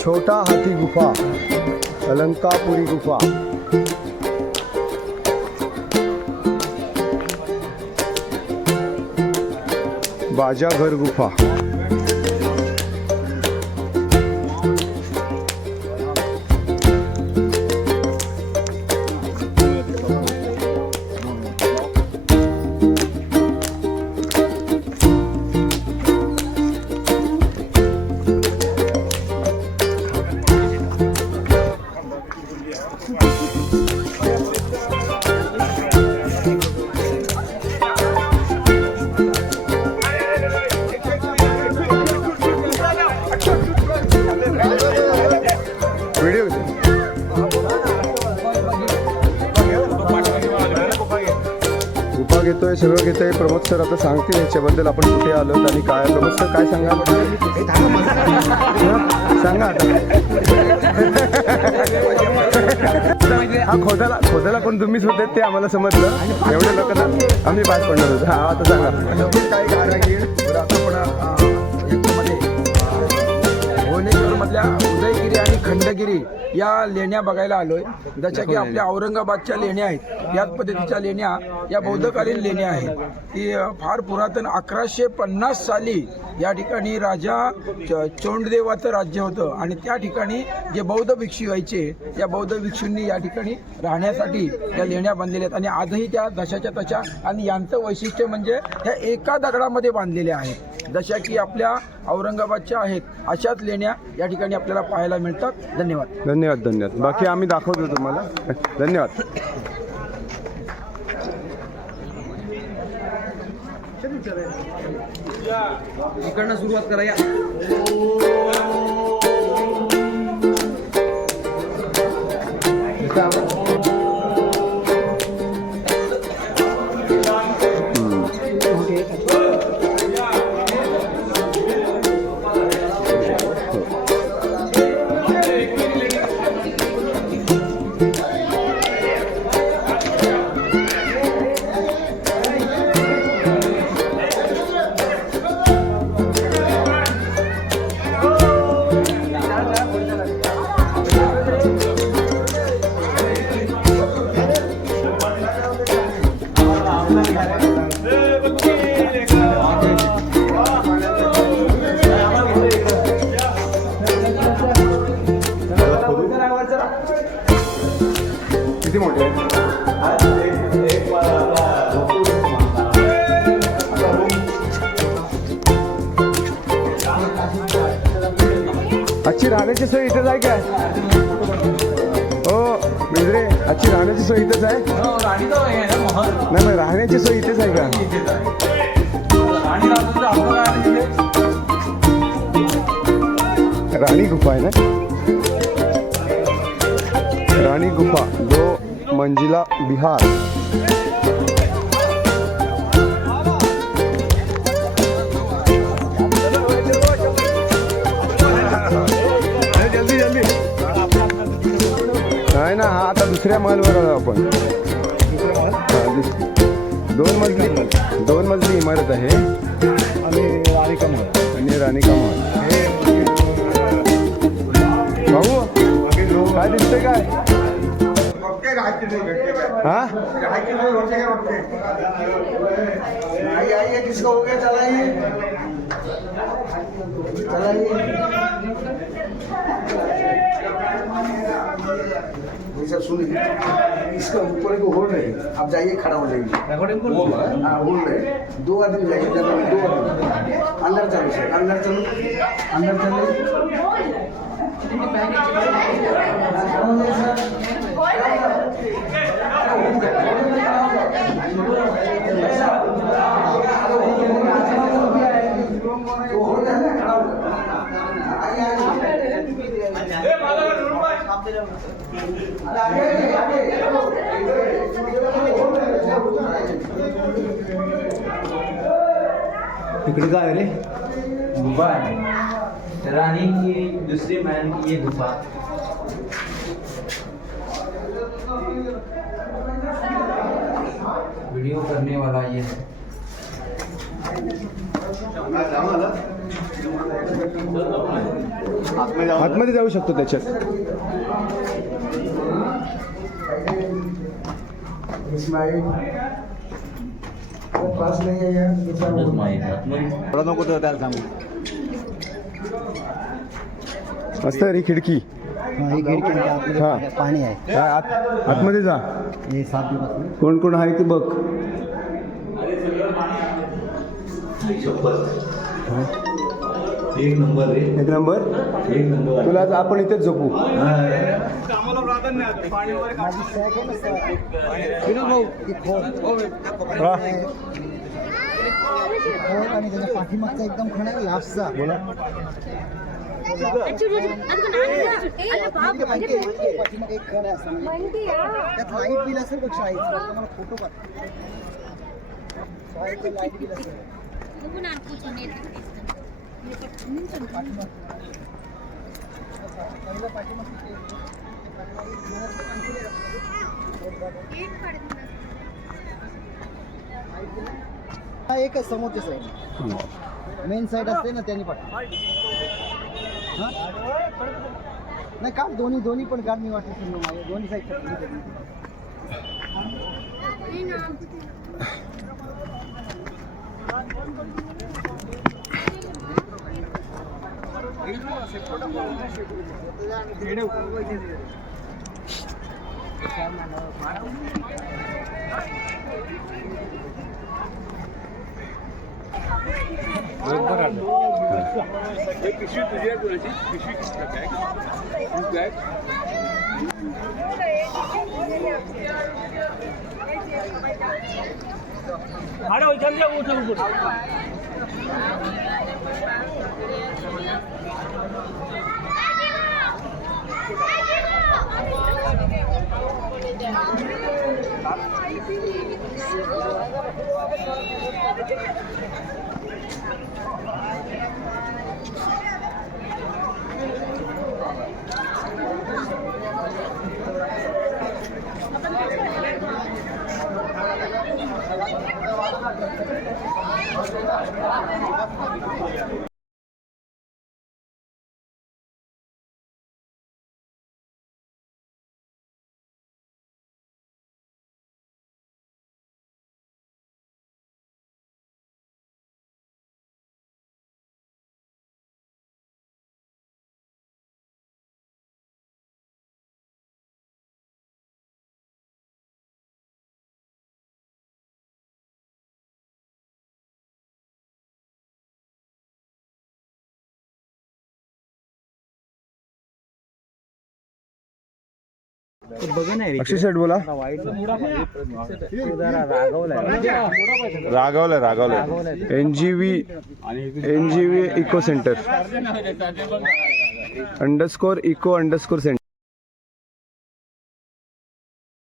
छोटा हाथी गुफा, अलंकापुरी गुफा, बाजाघर गुफा, व्हिडिओ गुफा घेतोय, सगळं घेतोय. प्रमोद सर आता सांगतील याच्याबद्दल आपण कुठे आलो आणि काय. प्रमोद सर काय सांगा सांगा आता. हा खोदाला पण तुम्हीच होते ते आम्हाला समजलं. एवढ्या लोकांना आम्ही पास पडणार होतो. हा आता सांगा काय कारागीर भुवनेश्वर मधल्या उदयगिरी आणि खंडगिरी या लेण्या बघायला आलोय. जशा की आपल्या औरंगाबादच्या लेण्या आहेत, याच पद्धतीच्या लेण्या या बौद्धकालीन लेण्या आहेत. ती फार पुरातन 1150 साली या ठिकाणी राजा चोंडदेवाचं राज्य होतं आणि त्या ठिकाणी जे बौद्ध भिक्षू व्हायचे, त्या बौद्ध भिक्षूंनी या ठिकाणी राहण्यासाठी या लेण्या बांधलेल्या आहेत आणि आजही त्या जशाच्या तशा. आणि यांचं वैशिष्ट्य म्हणजे ह्या एका दगडामध्ये बांधलेल्या आहेत. जशा की आपल्या औरंगाबादच्या आहेत अशाच लेण्या या ठिकाणी आपल्याला पाहायला मिळतात. धन्यवाद. धन्यवाद. धन्यवाद. बाकी आम्ही दाखवतो तुम्हाला. धन्यवाद. इकडनं सुरुवात करा या. किती मोठे आहे? आजची राहण्याची सोय इथेच आहे काय? हो मिंद्रे, आजची राहण्याची सोय इथेच आहे? नाही नाही, राहण्याची सोय इथेच आहे का? रानी गुफा है ना? रानी गुफा 2 मंजिला बिहार. जल्दी जल्दी नाही ना, हा आता दुसऱ्या महलवर आलो आपण. 2 मजली इमारत आहे आणि राणी का महल. भाऊ काय दिसतंय काय? हाँ किसका हो गया? चलाइए सब सुनिए. इसका ऊपर एक होल है, आप जाइए खड़ा हो जाइए. हाँ होल है. 2 आदमी जाइए, 2 आदमी अंदर चलो सर, अंदर चलो, अंदर चलो. इकडे काय रे? गुफा आहे. रानी की दूसरी महल की ये गुफा. वीडियो करने वाला ये है. आतमध्ये जाऊ शकतो त्याच्यात. नको तर त्याला सांगू. मस्त रे खिडकी. ही खिडकी आहे, आतमध्ये हा. पाणी आहे. काय आतमध्ये जा. हे 7 दिवस कोण कोण आहे ते बघ. एक नंबर रे, एक नंबर. एक नंबर. तुला आज आपण इथेच झोपू. माझी सॅक आहे ना सॅक. विनोद भाऊ ती खोल. हा. खोल आणि त्याच्या पाठीमागचा एकदम खणा आहे लास्टचा. पाठीमागे एक खण आहे असं म्हणजे. त्यात लाईट बिल असेल बघ शाळेचं. तुम्हाला फोटो काढ. शाळेचं लाईट बिल असेल. हा एकच समोरच्या साईड मेन साईड असते ना त्यांनी पाठ. हा नाही काढ दोन्ही पण काढ. मी वाटत दोन्ही साईड. अक्षय शेठ बोला. रागवलंय. NGV eco centre _इको_सेंटर